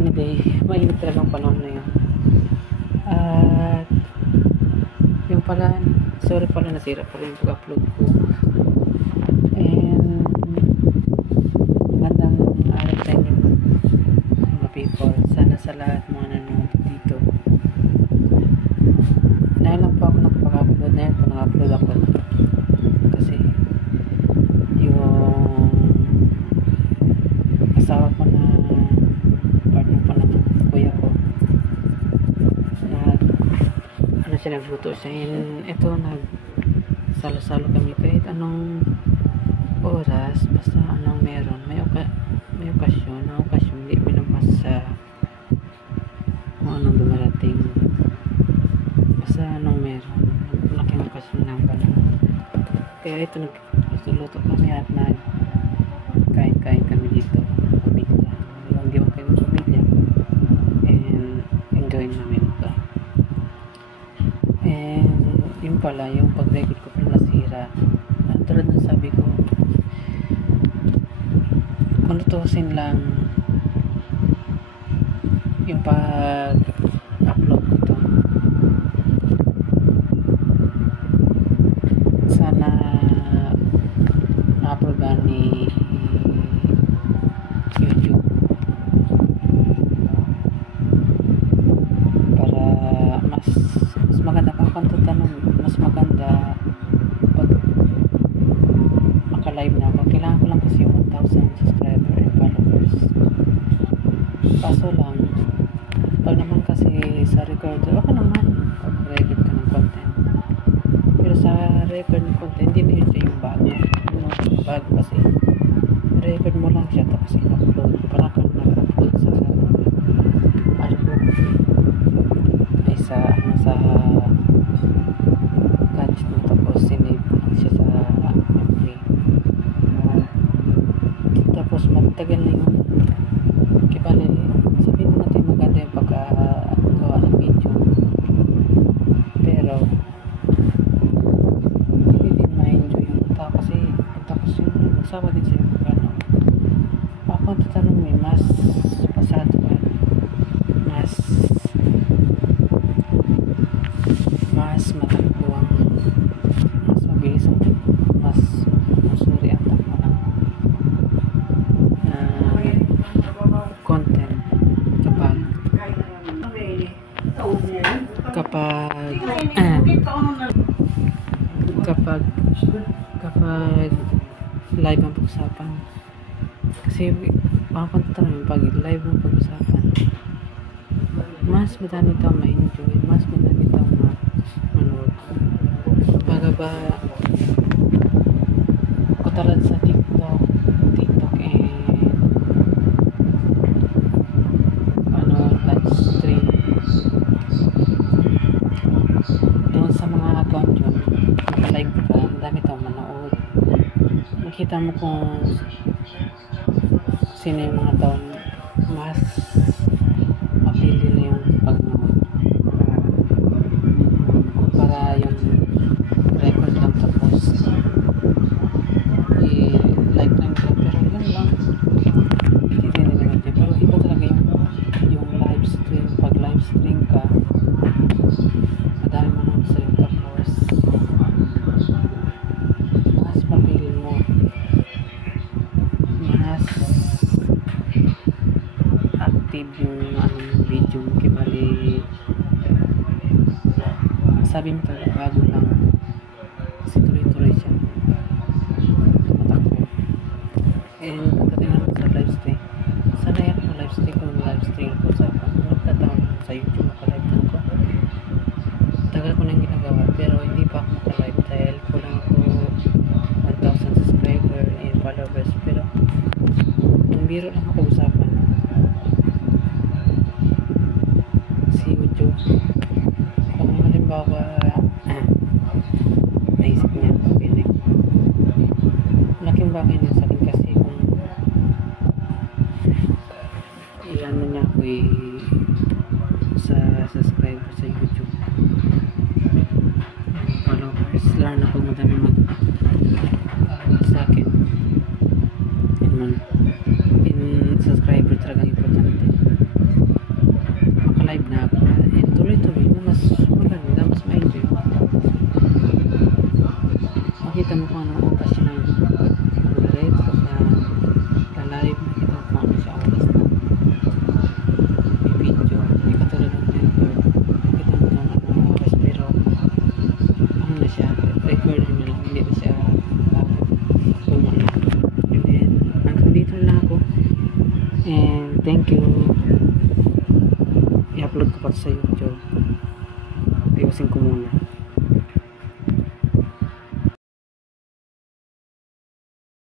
sunny day, mainit talagang panahon na yun. At yung pala, sorry pala, nasira pala yung pag-upload ko. And magandang araw sa inyo mga people. Sana sa lahat mga nanonood dito. Dahil lang po ako nakapag-upload na yan, kung naka-upload ako kasi yung asawa ko na partner pa ng kuya ko na ano siya, nagluto siya, and ito nagsalo-salo kami kahit anong oras, basta anong meron, may okasyon, hindi binabas sa kung anong dumarating, basta anong meron, laking okasyon lang pala. Kaya ito nagsuluto kami at kain kami dito, pamilya, yung di ba kayo pamilya, and enjoy namin ito. And yun pala, yung pag-record ko pala nasira. Tulad ng sabi ko, kung tutusin lang yung pag-upload ko ito, sana na-approvean ni YouTube para mas maganda pang pagtatanong, mas maganda pag maka-live na ako. Kailangan ko lang kasi yung 1,000 subscriber and followers. Kaso lang, pag naman kasi sa recorder, okay naman pag-record ka ng content, pero sa record ng content, hindi na yun siya yung bago kasi record mo lang siya tapos in-upload, parang kang nag-upload sa album ay sa gadget mo, tapos sinave mo lang siya sa memory, tapos matagal na yung kibali. Sabihin mo natin maganda yung pagkagawa ng video, pero hindi din ma-enjoy yung tao kasi tapos yung magsawa din sila kung ano. Ako tatanong may mas pasado ka, mas matakbo ang, mas mabilis ang takbo, mas masuri ang takbo ng content kapag live ang pag-usapan. Kasi makakontanong pag live ang pag-usapan, mas madami tao ma-enjoy, mas madami tao manood. Baga ba kutaran sa TikTok and live stream doon sa mga account yun, naka-live ka, madami tao manood. Makita mo kung sino yung mga tao mas mapili na yung pag-nood para yung record lang tapos i-like lang nila, pero yun lang, hindi din nila. Pero iba talaga yung live stream. Pag live stream ka, madami manood sa'yo, tapos mas mapili mo, mas active yung video mo, kibali sabi mo talaga bago lang kasi tuloy-tuloy siya matakbo. And pagdating naman sa live stream, sanay ako live stream ko sa magtataon sa YouTube, maka-live lang ko. Tagal ko nang ginagawa pero hindi pa ako maka-live dahil kulang ako 1,000 subscriber and followers. Pero yung biro lang ako usapan si YouTube, kung halimbawa naisip niya pinig, laking bagay niya sa akin kasi kung ilan na niya ako sa subscriber sa YouTube, followers, lalo na pag madami sa akin in subscriber talaga importante. And thank you. I-upload ko pa sa YouTube. Ayusin ko muna.